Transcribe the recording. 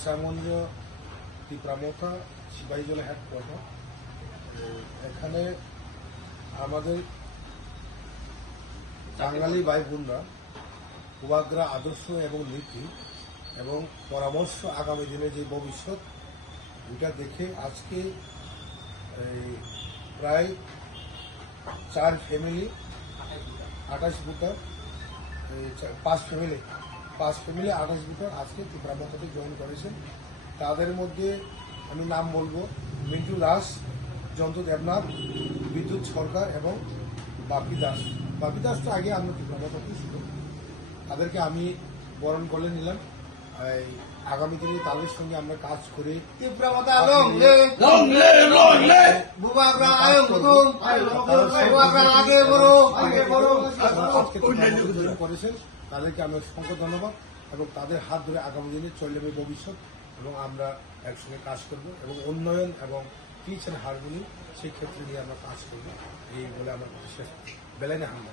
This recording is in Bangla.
বিশ্রামঞ্জ তীব্রামথা সিপাহীজলা হেডকোয়ার্টার। এখানে আমাদের বাঙালি ভাই বোনরা কুবাগ্রা আদর্শ এবং নীতি এবং পরামর্শ আগামী দিনে যে ভবিষ্যৎ এটা দেখে আজকে প্রায় 4 ফ্যামিলি 28 ভোটার 5 ফ্যামিলি 28 ভোটার আজকে তীব্রামথাতে জয়েন করেছেন। তাদের মধ্যে আমি নাম বলবো মিন্টু দাস, জন্তু দেবনাথ, বিদ্যুৎ সরকার এবং বাপি দাস। বাপি দাস তো আগে আমরা তীব্রামথাতেই ছিল। তাদেরকে আমি বরণ করে নিলাম। আগামী দিনে তাদের সঙ্গে আমরা কাজ করে করেছেন তাদেরকে আমি অসংখ্য ধন্যবাদ এবং তাদের হাত ধরে আগামী দিনে চলে যাবে ভবিষ্যৎ এবং আমরা একসঙ্গে কাজ করব এবং উন্নয়ন এবং পিচ এন্ড হারমোনি সেই ক্ষেত্রে নিয়ে আমরা কাজ করব এই বলে আমার শেষ বেলাইনে হামলা।